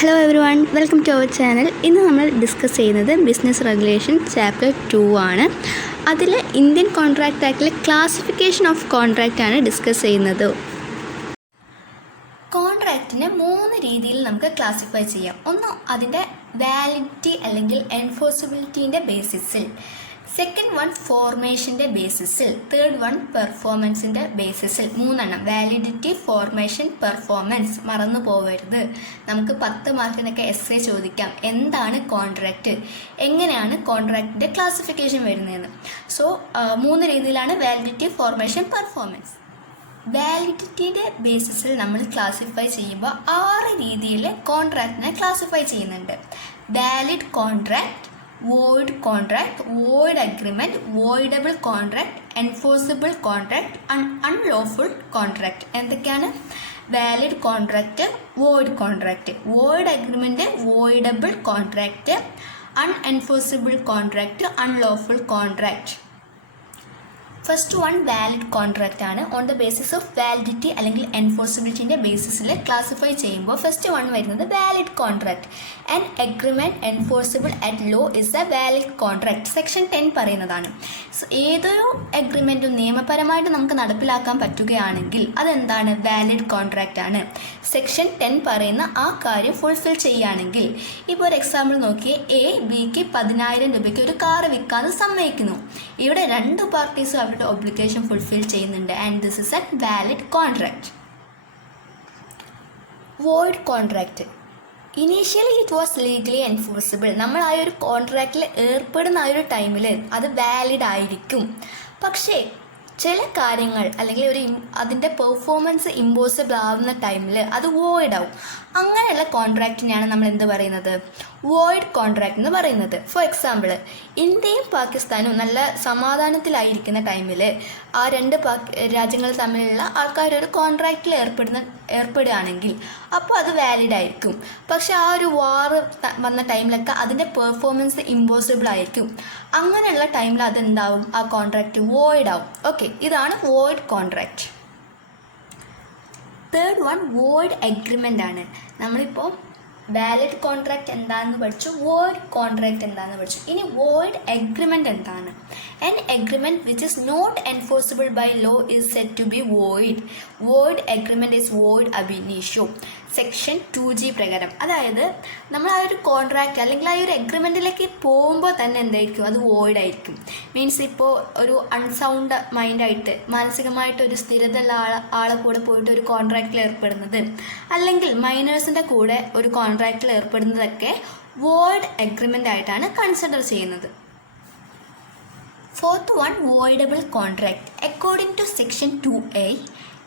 Hello everyone, welcome to our channel. ഇന്ന് നമ്മൾ discuss ചെയ്യുന്നത് ബിസിനസ് റെഗുലേഷൻ ചാപ്റ്റർ 2 ആണ്. അതിൽ ഇന്ത്യൻ കോൺട്രാക്റ്റ് ആക്ടിലെ ക്ലാസിഫിക്കേഷൻ ഓഫ് കോൺട്രാക്റ്റ് ആണ് ഡിസ്കസ് ചെയ്യുന്നത്. കോൺട്രാക്റ്റിനെ 3 രീതിയിൽ നമുക്ക് ക്ലാസിഫൈ ചെയ്യാം. ഒന്ന് അതിൻ്റെ വാലിഡിറ്റി അല്ലെങ്കിൽ എൻഫോഴ്സിബിലിറ്റീൻ്റെ ബേസിസിൽ, സെക്കൻഡ് വൺ ഫോർമേഷൻ്റെ ബേസിസിൽ, തേർഡ് വൺ പെർഫോമൻസിൻ്റെ ബേസിസിൽ. 3 വാലിഡിറ്റി, ഫോർമേഷൻ, പെർഫോമൻസ്. മറന്നു പോകരുത്. നമുക്ക് 10 മാർക്കിനൊക്കെ എസ്സേ ചോദിക്കാം, എന്താണ് കോൺട്രാക്റ്റ്, എങ്ങനെയാണ് കോൺട്രാക്റ്റിൻ്റെ ക്ലാസിഫിക്കേഷൻ വരുന്നതെന്ന്. സോ 3 രീതിയിലാണ് വാലിഡിറ്റി, ഫോർമേഷൻ, പെർഫോമൻസ്. വാലിഡിറ്റിയുടെ ബേസിസിൽ നമ്മൾ ക്ലാസിഫൈ ചെയ്യുമ്പോൾ 6 രീതിയിൽ കോൺട്രാക്റ്റിനെ ക്ലാസിഫൈ ചെയ്യുന്നുണ്ട്. Valid contract, void contract, void agreement, voidable contract, enforceable contract, unlawful contract. എന്തൊക്കെയാണ്? Valid contract, void contract, void agreement, voidable contract, unenforceable contract, unlawful contract. First one valid contract ആണ്. On the basis of validity അല്ലെങ്കിൽ എൻഫോഴ്സിബിലിറ്റിൻ്റെ ബേസിസിൽ classify ചെയ്യുമ്പോൾ first one വരുന്നത് valid contract. An agreement enforceable at law is a valid contract. Section 10 പറയുന്നതാണ്. So ഏതൊരു എഗ്രിമെൻറ്റും നിയമപരമായിട്ട് നമുക്ക് നടപ്പിലാക്കാൻ പറ്റുകയാണെങ്കിൽ അതെന്താണ്? വാലിഡ് കോൺട്രാക്റ്റ് ആണ്. സെക്ഷൻ 10 പറയുന്ന ആ കാര്യം ഫുൾഫിൽ ചെയ്യുകയാണെങ്കിൽ, ഇപ്പോൾ ഒരു എക്സാമ്പിൾ നോക്കിയേ. എ ബിക്ക് 10,000 രൂപയ്ക്ക് ഒരു കാർ വിൽക്കാതെ സമ്മതിക്കുന്നു. ഇവിടെ 2 പാർട്ടീസും അവരുടെ ഒബ്ലിഗേഷൻ ഫുൾഫിൽ ചെയ്യുന്നുണ്ട്. And this is a valid contract. Void contract. Initially it was legally enforceable. നമ്മൾ ആ ഒരു കോൺട്രാക്റ്റിൽ ഏർപ്പെടുന്ന ആ ഒരു ടൈമിൽ അത് വാലിഡ് ആയിരിക്കും. പക്ഷേ ചില കാര്യങ്ങൾ അല്ലെങ്കിൽ അതിൻ്റെ പെർഫോമൻസ് ഇമ്പോസിബിൾ ആവുന്ന ടൈമിൽ അത് വോയിഡ് ആവും. അങ്ങനെയുള്ള കോൺട്രാക്റ്റിനെയാണ് നമ്മൾ എന്ത് പറയുന്നത്? വോയിഡ് കോൺട്രാക്റ്റ് എന്ന് പറയുന്നത്. ഫോർ എക്സാമ്പിൾ, ഇന്ത്യയും പാകിസ്ഥാനും നല്ല സമാധാനത്തിലായിരിക്കുന്ന ടൈമിൽ ആ 2 രാജ്യങ്ങൾ തമ്മിലുള്ള ആൾക്കാർ ഒരു കോൺട്രാക്റ്റിൽ ഏർപ്പെടുകയാണെങ്കിൽ അപ്പോൾ അത് വാലിഡ് ആയിരിക്കും. പക്ഷെ ആ ഒരു വാർ വന്ന ടൈമിലൊക്കെ അതിൻ്റെ പെർഫോമൻസ് ഇമ്പോസിബിൾ ആയിരിക്കും. അങ്ങനെയുള്ള ടൈമിൽ അതെന്താവും? ആ കോൺട്രാക്റ്റ് വോയിഡ് ആവും. ഓക്കെ, ഇതാണ് void contract. Third one void agreement ആണ്. നമ്മളിപ്പോൾ വാലിഡ് കോൺട്രാക്റ്റ് എന്താണെന്ന് പഠിച്ചു, വോയിഡ് കോൺട്രാക്റ്റ് എന്താണെന്ന് പഠിച്ചു. ഇനി വോയിഡ് അഗ്രിമെൻ്റ് എന്താണ്? An agreement which is not enforceable by law is set to be void. Void agreement is void ab initio. Section 2G പ്രകാരം. അതായത് നമ്മൾ ആ ഒരു കോൺട്രാക്റ്റ് അല്ലെങ്കിൽ ആ ഒരു അഗ്രിമെൻറ്റിലേക്ക് പോകുമ്പോൾ തന്നെ എന്തായിരിക്കും? അത് വോയിഡ് ആയിരിക്കും. മീൻസ് ഇപ്പോൾ ഒരു അൺസൗണ്ട് മൈൻഡായിട്ട് മാനസികമായിട്ട് ഒരു സ്ഥിരതയുള്ള ആളെ കൂടെ പോയിട്ട് ഒരു കോൺട്രാക്റ്റിൽ ഏർപ്പെടുന്നത്, അല്ലെങ്കിൽ മൈനേഴ്സിൻ്റെ കൂടെ ഒരു കോൺട്രാക്റ്റിൽ ഏർപ്പെടുന്നതൊക്കെ വോയിഡ് അഗ്രിമെൻ്റ് ആയിട്ടാണ് കൺസിഡർ ചെയ്യുന്നത്. Fourth one voidable contract. According to section 2A,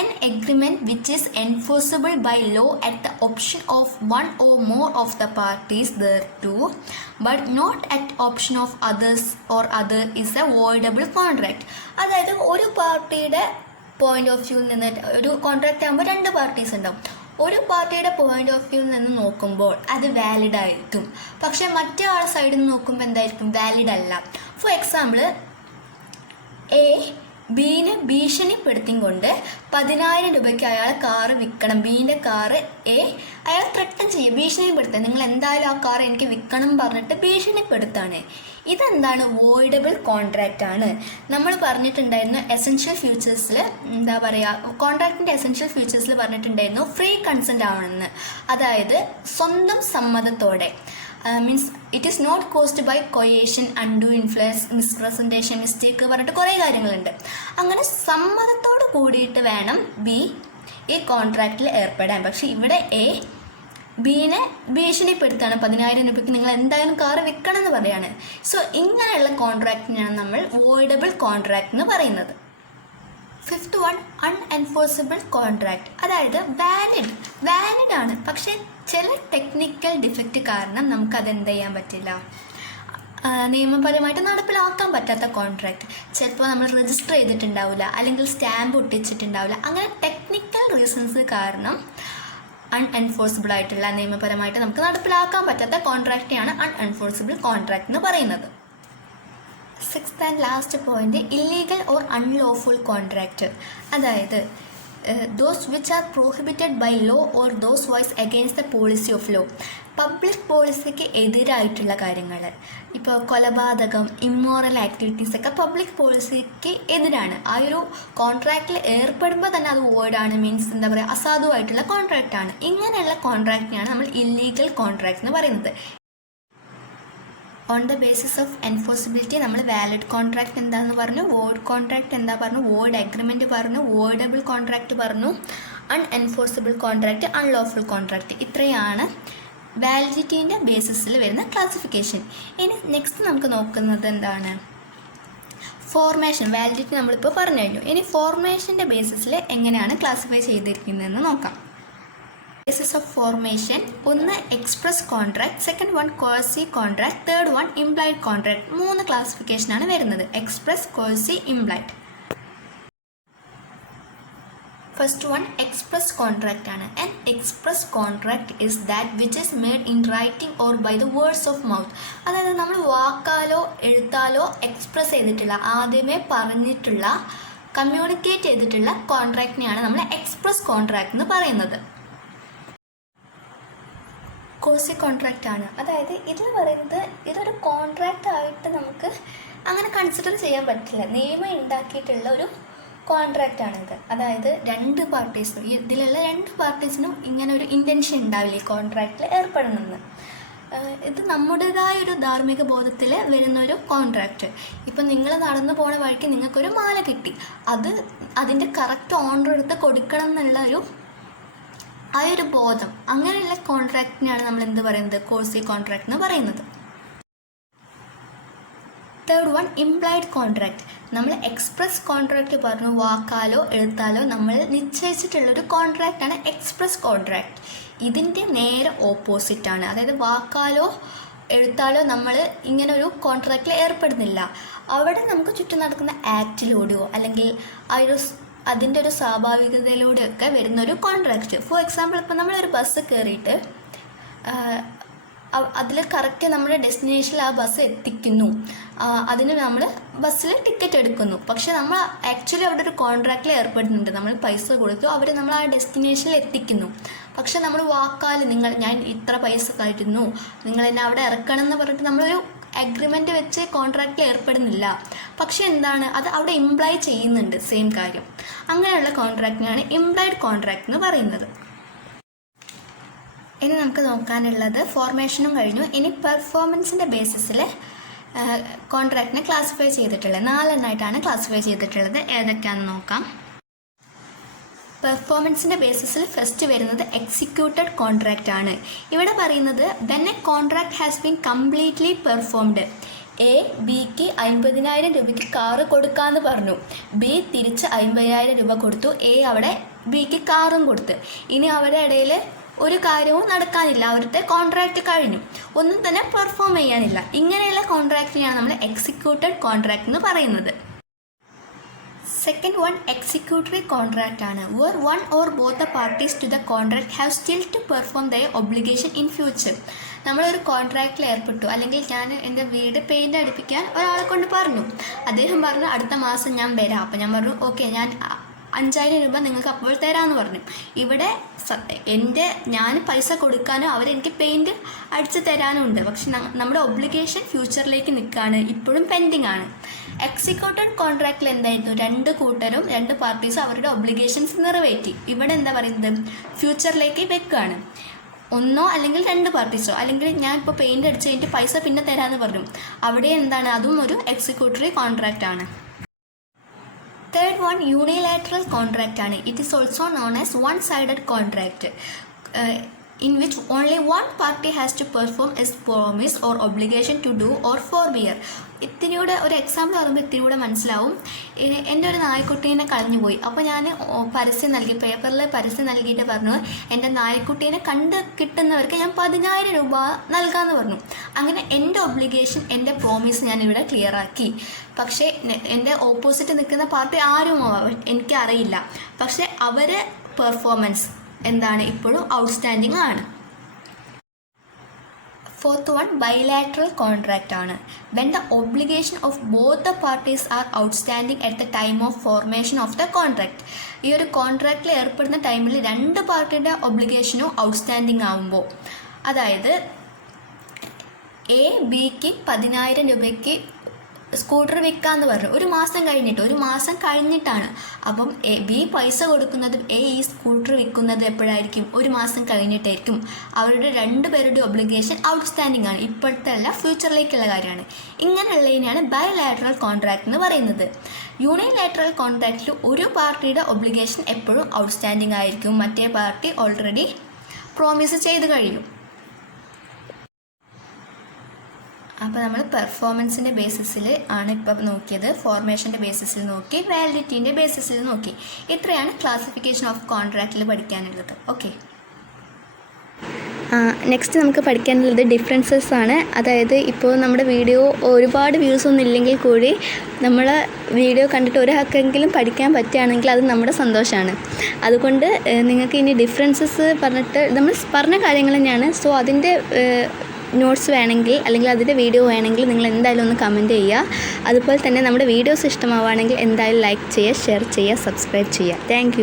an agreement which is enforceable by law at the option of one or more of the parties thereto, but not at option of others or other, is a voidable contract. അതായത് ഒരു പാർട്ടിയുടെ point of വ്യൂവിൽ നിന്ന്, ഒരു contract ആകുമ്പോൾ 2 parties ഉണ്ടാവും. ഒരു പാർട്ടിയുടെ പോയിന്റ് ഓഫ് വ്യൂവിൽ നിന്ന് നോക്കുമ്പോൾ അത് വാലിഡ് ആയിരിക്കും. പക്ഷേ മറ്റേ ആളെ സൈഡിൽ നിന്ന് നോക്കുമ്പോൾ എന്തായിരിക്കും? വാലിഡ് അല്ല. ഫോർ എക്സാമ്പിൾ, എ ബീനെ ഭീഷണിപ്പെടുത്തിയും കൊണ്ട് 10,000 രൂപയ്ക്ക് അയാൾ കാറ് വിൽക്കണം. ബീൻ്റെ കാറ് അയാൾ ത്രട്ടൻ ചെയ്യും, ഭീഷണിപ്പെടുത്തുക. നിങ്ങൾ എന്തായാലും ആ കാർ എനിക്ക് വിൽക്കണം പറഞ്ഞിട്ട് ഭീഷണിപ്പെടുത്താണ്. ഇതെന്താണ്? വോയിഡബിൾ കോൺട്രാക്റ്റ് ആണ്. നമ്മൾ പറഞ്ഞിട്ടുണ്ടായിരുന്നു എസെൻഷ്യൽ ഫ്യൂച്ചേഴ്സിൽ, എന്താ പറയുക, കോൺട്രാക്റ്റിൻ്റെ എസെൻഷ്യൽ ഫ്യൂച്ചേഴ്സിൽ പറഞ്ഞിട്ടുണ്ടായിരുന്നു ഫ്രീ കൺസെൻറ്റ് ആവണമെന്ന്. അതായത് സ്വന്തം സമ്മതത്തോടെ. Means it is not caused by coercion, undue influence, misrepresentation, mistake പറഞ്ഞിട്ട് കുറേ കാര്യങ്ങളുണ്ട്. അങ്ങനെ സമ്മതത്തോട് കൂടിയിട്ട് വേണം ബി ഈ കോൺട്രാക്റ്റിൽ ഏർപ്പെടാൻ. പക്ഷേ ഇവിടെ എ ബീനെ ഭീഷണിപ്പെടുത്താണ്. 10,000 രൂപയ്ക്ക് നിങ്ങൾ എന്തായാലും കാറ് വിൽക്കണം എന്ന് പറയാണ്. സോ ഇങ്ങനെയുള്ള കോൺട്രാക്റ്റിനാണ് നമ്മൾ വോയിഡബിൾ കോൺട്രാക്റ്റ് എന്ന് പറയുന്നത്. Fifth one unenforceable contract. അതായത് വാലിഡ് ആണ്, പക്ഷേ ചില ടെക്നിക്കൽ ഡിഫക്റ്റ് കാരണം നമുക്കത് എന്ത് ചെയ്യാൻ പറ്റില്ല, നിയമപരമായിട്ട് നടപ്പിലാക്കാൻ പറ്റാത്ത കോൺട്രാക്റ്റ്. ചിലപ്പോൾ നമ്മൾ രജിസ്റ്റർ ചെയ്തിട്ടുണ്ടാവില്ല, അല്ലെങ്കിൽ സ്റ്റാമ്പ് ഒട്ടിച്ചിട്ടുണ്ടാവില്ല. അങ്ങനെ ടെക്നിക്കൽ റീസൺസ് കാരണം അൺഎൻഫോഴ്സിബിൾ ആയിട്ടുള്ള, നിയമപരമായിട്ട് നമുക്ക് നടപ്പിലാക്കാൻ പറ്റാത്ത കോൺട്രാക്റ്റിനെയാണ് അൺഎൻഫോഴ്സിബിൾ കോൺട്രാക്റ്റ് എന്ന് പറയുന്നത്. 6th and last point, illegal or unlawful contract. അതായത് those which are prohibited by law or those wise against the policy of law. Public പോളിസിക്ക് എതിരായിട്ടുള്ള കാര്യങ്ങൾ, ഇപ്പോൾ കൊലപാതകം, ഇമ്മോറൽ ആക്ടിവിറ്റീസൊക്കെ പബ്ലിക് പോളിസിക്ക് എതിരാണ്. ആ ഒരു കോൺട്രാക്റ്റിൽ ഏർപ്പെടുമ്പോൾ തന്നെ അത് വോയിഡാണ്, മീൻസ് എന്താ പറയുക, അസാധുവായിട്ടുള്ള കോൺട്രാക്റ്റാണ്. ഇങ്ങനെയുള്ള കോൺട്രാക്റ്റിനാണ് നമ്മൾ ഇല്ലീഗൽ കോൺട്രാക്റ്റ് എന്ന് പറയുന്നത്. On the basis of enforceability നമ്മൾ വാലിഡ് കോൺട്രാക്റ്റ് എന്താണെന്ന് പറഞ്ഞു, വോയിഡ് കോൺട്രാക്റ്റ് എന്താ പറഞ്ഞു, വോയിഡ് അഗ്രിമെൻറ്റ് പറഞ്ഞു, വോയിഡബിൾ കോൺട്രാക്റ്റ് പറഞ്ഞു, അൺഎൻഫോഴ്സിബിൾ കോൺട്രാക്റ്റ്, അൺലോഫുൾ കോൺട്രാക്റ്റ്. ഇത്രയാണ് വാലിഡിറ്റീൻ്റെ ബേസിസിൽ വരുന്ന ക്ലാസിഫിക്കേഷൻ. ഇനി നെക്സ്റ്റ് നമുക്ക് നോക്കുന്നത് എന്താണ്, ഫോർമേഷൻ. വാലിഡിറ്റി നമ്മളിപ്പോൾ പറഞ്ഞു കഴിഞ്ഞു. ഇനി ഫോർമേഷൻ്റെ ബേസിസിൽ എങ്ങനെയാണ് ക്ലാസിഫൈ ചെയ്തിരിക്കുന്നതെന്ന് നോക്കാം. ബേസിസ് ഓഫ് ഫോർമേഷൻ, ഒന്ന് express contract, second one quasi contract, third one implied contract. 3 ക്ലാസിഫിക്കേഷനാണ് വരുന്നത്, express, quasi, implied. First one express contract ആണ്. An express contract is that which is made in writing or by the words of mouth. അതായത് നമ്മൾ വാക്കാലോ എഴുത്താലോ express ചെയ്തിട്ടുള്ള, ആദ്യമേ പറഞ്ഞിട്ടുള്ള, communicate ചെയ്തിട്ടുള്ള കോൺട്രാക്റ്റിനെയാണ് നമ്മൾ എക്സ്പ്രസ് കോൺട്രാക്ട് എന്ന് പറയുന്നത്. കോഴ്സി കോൺട്രാക്റ്റ് ആണ്. അതായത് ഇതിൽ പറയുന്നത് ഇതൊരു കോൺട്രാക്റ്റ് ആയിട്ട് നമുക്ക് അങ്ങനെ കൺസിഡർ ചെയ്യാൻ പറ്റില്ല, നിയമം ഉണ്ടാക്കിയിട്ടുള്ള ഒരു കോൺട്രാക്റ്റാണിത്. അതായത് രണ്ട് പാർട്ടീസിനും, ഇതിലുള്ള രണ്ട് പാർട്ടീസിനും ഇങ്ങനെ ഒരു ഇൻറ്റൻഷൻ ഉണ്ടാവില്ല ഈ കോൺട്രാക്റ്റിൽ ഏർപ്പെടണമെന്ന്. ഇത് നമ്മുടേതായൊരു ധാർമ്മിക ബോധത്തിൽ വരുന്നൊരു കോൺട്രാക്റ്റ്. ഇപ്പം നിങ്ങൾ നടന്നു പോണ വഴിക്ക് നിങ്ങൾക്കൊരു മാല കിട്ടി, അത് അതിൻ്റെ കറക്റ്റ് ഓണർ എടുത്ത് കൊടുക്കണം എന്നുള്ള ആ ഒരു ബോധം, അങ്ങനെയുള്ള കോൺട്രാക്റ്റിനെയാണ് നമ്മൾ എന്ത് പറയുന്നത്, കോഴ്സി കോൺട്രാക്റ്റ് എന്ന് പറയുന്നത്. Third one implied contract. നമ്മൾ എക്സ്പ്രസ് കോൺട്രാക്റ്റ് പറഞ്ഞു, വാക്കാലോ എഴുത്താലോ നമ്മൾ നിശ്ചയിച്ചിട്ടുള്ളൊരു കോൺട്രാക്റ്റാണ് എക്സ്പ്രസ് കോൺട്രാക്റ്റ്. ഇതിൻ്റെ നേരെ ഓപ്പോസിറ്റാണ്. അതായത് വാക്കാലോ എഴുത്താലോ നമ്മൾ ഇങ്ങനെ ഒരു കോൺട്രാക്റ്റിൽ ഏർപ്പെടുന്നില്ല. അവിടെ നമുക്ക് ചുറ്റും നടക്കുന്ന ആക്റ്റിലൂടെയോ അല്ലെങ്കിൽ അതിൻ്റെ ഒരു സ്വാഭാവികതയിലൂടെയൊക്കെ വരുന്നൊരു കോൺട്രാക്റ്റ്. ഫോർ എക്സാമ്പിൾ, ഇപ്പോൾ നമ്മളൊരു ബസ് കയറിയിട്ട് അതിൽ കറക്റ്റ് നമ്മുടെ ഡെസ്റ്റിനേഷനിൽ ആ ബസ് എത്തിക്കുന്നു, അതിന് നമ്മൾ ബസ്സിൽ ടിക്കറ്റ് എടുക്കുന്നു. പക്ഷെ നമ്മൾ ആക്ച്വലി അവിടെ ഒരു കോൺട്രാക്റ്റിൽ ഏർപ്പെടുന്നുണ്ട്, നമ്മൾ പൈസ കൊടുത്തു, അവർ നമ്മൾ ആ ഡെസ്റ്റിനേഷനിൽ എത്തിക്കുന്നു. പക്ഷെ നമ്മൾ വാക്കാൽ ഞാൻ ഇത്ര പൈസ തരുന്നു, നിങ്ങൾ എന്നെ അവിടെ ഇറക്കണം എന്ന് പറഞ്ഞിട്ട് നമ്മളൊരു അഗ്രിമെൻ്റ് വെച്ച് കോൺട്രാക്റ്റിൽ ഏർപ്പെടുന്നില്ല. പക്ഷെ എന്താണ്, അത് അവിടെ ഇംപ്ലൈ ചെയ്യുന്നുണ്ട് സെയിം കാര്യം. അങ്ങനെയുള്ള കോൺട്രാക്റ്റിനാണ് ഇംപ്ലൈഡ് കോൺട്രാക്റ്റ് എന്ന് പറയുന്നത്. ഇനി നമുക്ക് നോക്കാനുള്ളത് ഫോർമേഷനും കഴിഞ്ഞു. ഇനി പെർഫോമൻസിൻ്റെ ബേസിസിൽ കോൺട്രാക്റ്റിനെ ക്ലാസിഫൈ ചെയ്തിട്ടുള്ളത് 4 എണ്ണമായിട്ടാണ് ക്ലാസിഫൈ ചെയ്തിട്ടുള്ളത്. ഏതൊക്കെയാണെന്ന് നോക്കാം. പെർഫോമൻസിൻ്റെ ബേസിസിൽ ഫസ്റ്റ് വരുന്നത് എക്സിക്യൂട്ടഡ് കോൺട്രാക്റ്റ് ആണ്. ഇവിടെ പറയുന്നത് when A contract has been completely performed. A ബിക്ക് 50,000 രൂപയ്ക്ക് കാറ് കൊടുക്കാമെന്ന് പറഞ്ഞു. ബി തിരിച്ച് 50,000 രൂപ കൊടുത്തു. എ അവിടെ ബിക്ക് കാറും കൊടുത്ത്. ഇനി അവരുടെ ഇടയിൽ ഒരു കാര്യവും നടക്കാനില്ല, അവരുടെ കോൺട്രാക്റ്റ് കഴിഞ്ഞു, ഒന്നും തന്നെ പെർഫോം ചെയ്യാനില്ല. ഇങ്ങനെയുള്ള കോൺട്രാക്റ്റിനെയാണ് നമ്മൾ എക്സിക്യൂട്ടഡ് കോൺട്രാക്റ്റ് എന്ന് പറയുന്നത്. സെക്കൻഡ് വൺ എക്സിക്യൂട്ടറി കോൺട്രാക്റ്റ് ആണ്. Where one or both the parties to the contract have still to perform their obligation in future. നമ്മളൊരു കോൺട്രാക്റ്റിൽ ഏർപ്പെട്ടു, അല്ലെങ്കിൽ ഞാൻ എൻ്റെ വീട് പെയിൻ്റ് അടുപ്പിക്കാൻ ഒരാളെ കൊണ്ട് പറഞ്ഞു, അദ്ദേഹം പറഞ്ഞു അടുത്ത മാസം ഞാൻ വരാം. അപ്പോൾ ഞാൻ പറഞ്ഞു ഓക്കെ, ഞാൻ 5,000 രൂപ നിങ്ങൾക്ക് അപ്പോൾ തരാമെന്ന് പറഞ്ഞു. ഇവിടെ ഞാൻ പൈസ കൊടുക്കാനും അവരെനിക്ക് പെയിൻറ്റ് അടിച്ച് തരാനും ഉണ്ട്. പക്ഷെ നമ്മുടെ ഒബ്ലിഗേഷൻ ഫ്യൂച്ചറിലേക്ക് നിൽക്കുകയാണ്, ഇപ്പോഴും പെൻഡിങ് ആണ്. എക്സിക്യൂട്ടഡ് കോൺട്രാക്റ്റിൽ എന്തായിരുന്നു, രണ്ട് പാർട്ടീസും അവരുടെ ഒബ്ലിഗേഷൻസ് നിറവേറ്റി. ഇവിടെ എന്താ പറയുന്നത്, ഫ്യൂച്ചറിലേക്ക് വെക്കുകയാണ്. ഒന്നോ അല്ലെങ്കിൽ 2 പാർട്ടീസോ, അല്ലെങ്കിൽ ഞാൻ ഇപ്പോൾ പെയിൻറ്റ് അടിച്ച് കഴിഞ്ഞിട്ട് പൈസ പിന്നെ തരാമെന്ന് പറഞ്ഞു. അവിടെ എന്താണ്, അതും ഒരു എക്സിക്യൂട്ടറി കോൺട്രാക്റ്റ് ആണ്. തേർഡ് വൺ യൂണിലാറ്ററൽ കോൺട്രാക്റ്റ് ആണ്. It is also known as one sided contract in which only one party has to perform its promise or obligation to do or forbear. ഇത്തിരിയൂടെ ഒരു എക്സാമ്പിൾ പറയുമ്പോൾ ഇത്തിരിയൂടെ മനസ്സിലാവും. എൻ്റെ ഒരു നായ്ക്കുട്ടീനെ കളഞ്ഞുപോയി. അപ്പോൾ ഞാൻ പരസ്യം നൽകി, പേപ്പറിൽ പരസ്യം നൽകിയിട്ട് പറഞ്ഞു എൻ്റെ നായ്ക്കുട്ടീനെ കിട്ടുന്നവർക്ക് ഞാൻ 10,000 രൂപ നൽകാമെന്ന് പറഞ്ഞു. അങ്ങനെ എൻ്റെ ഒബ്ലിഗേഷൻ, എൻ്റെ പ്രോമിസ് ഞാനിവിടെ ക്ലിയർ ആക്കി. പക്ഷേ എൻ്റെ ഓപ്പോസിറ്റ് നിൽക്കുന്ന പാർട്ടി ആരും എനിക്കറിയില്ല. പക്ഷേ അവരെ പെർഫോമൻസ് എന്താണ്, ഇപ്പോഴും ഔട്ട്സ്റ്റാൻഡിങ് ആണ്. ഫോർത്ത് വൺ ബൈലാറ്ററൽ കോൺട്രാക്റ്റ് ആണ്. When the obligation of both the parties R outstanding at the time of formation of the contract. ഈ ഒരു കോൺട്രാക്റ്റിൽ ഏർപ്പെടുന്ന ടൈമിൽ രണ്ട് പാർട്ടിയുടെ ഒബ്ലിഗേഷനും ഔട്ട്സ്റ്റാൻഡിങ് ആകുമ്പോൾ, അതായത് എ ബിക്ക് 10,000 രൂപയ്ക്ക് സ്കൂട്ടർ വിൽക്കാമെന്ന് പറഞ്ഞു. ഒരു മാസം കഴിഞ്ഞിട്ടാണ്. അപ്പം ബി പൈസ കൊടുക്കുന്നത് എ ഈ സ്കൂട്ടർ വിൽക്കുന്നത് എപ്പോഴായിരിക്കും? ഒരു മാസം കഴിഞ്ഞിട്ടായിരിക്കും. അവരുടെ രണ്ടുപേരുടെ ഒബ്ലിഗേഷൻ ഔട്ട്സ്റ്റാൻഡിങ് ആണ്. ഇപ്പോഴത്തെ അല്ല, ഫ്യൂച്ചറിലേക്കുള്ള കാര്യമാണ്. ഇങ്ങനെയുള്ളതിനാണ് ബൈലാറ്ററൽ കോൺട്രാക്റ്റ് എന്ന് പറയുന്നത്. യൂണിലാറ്ററൽ കോൺട്രാക്റ്റിൽ ഒരു പാർട്ടിയുടെ ഒബ്ലിഗേഷൻ എപ്പോഴും ഔട്ട്സ്റ്റാൻഡിങ് ആയിരിക്കും. മറ്റേ പാർട്ടി ഓൾറെഡി പ്രോമിസ് ചെയ്ത് കഴിയും. അപ്പോൾ നമ്മൾ പെർഫോമൻസിൻ്റെ ബേസിസിൽ ആണ് ഇപ്പോൾ നോക്കിയത്. ഫോർമേഷൻ്റെ ബേസിസിൽ നോക്കി, വാലിഡിറ്റീൻ്റെ ബേസിസിൽ നോക്കി. ഇത്രയാണ് ക്ലാസിഫിക്കേഷൻ ഓഫ് കോൺട്രാക്റ്റിൽ പഠിക്കാനുള്ളത്. ഓക്കെ, നെക്സ്റ്റ് നമുക്ക് പഠിക്കാനുള്ളത് ഡിഫറൻസസ് ആണ്. അതായത് ഇപ്പോൾ നമ്മുടെ വീഡിയോ ഒരുപാട് വ്യൂസ് ഒന്നും ഇല്ലെങ്കിൽ കൂടി നമ്മൾ വീഡിയോ കണ്ടിട്ട് ഒരാൾക്കെങ്കിലും പഠിക്കാൻ പറ്റുകയാണെങ്കിൽ അത് നമ്മുടെ സന്തോഷമാണ്. അതുകൊണ്ട് നിങ്ങൾക്ക് ഇനി ഡിഫറൻസസ് പറഞ്ഞിട്ട് നമ്മൾ പറഞ്ഞ കാര്യങ്ങൾ തന്നെയാണ്. സോ അതിൻ്റെ നോട്ട്സ് വേണമെങ്കിൽ അല്ലെങ്കിൽ അതിൻ്റെ വീഡിയോ വേണമെങ്കിൽ നിങ്ങൾ എന്തായാലും ഒന്ന് കമൻറ്റ് ചെയ്യുക. അതുപോലെ തന്നെ നമ്മുടെ വീഡിയോസ് ഇഷ്ടമാവുകയാണെങ്കിൽ എന്തായാലും ലൈക്ക് ചെയ്യുക, ഷെയർ ചെയ്യുക, സബ്സ്ക്രൈബ് ചെയ്യുക. താങ്ക്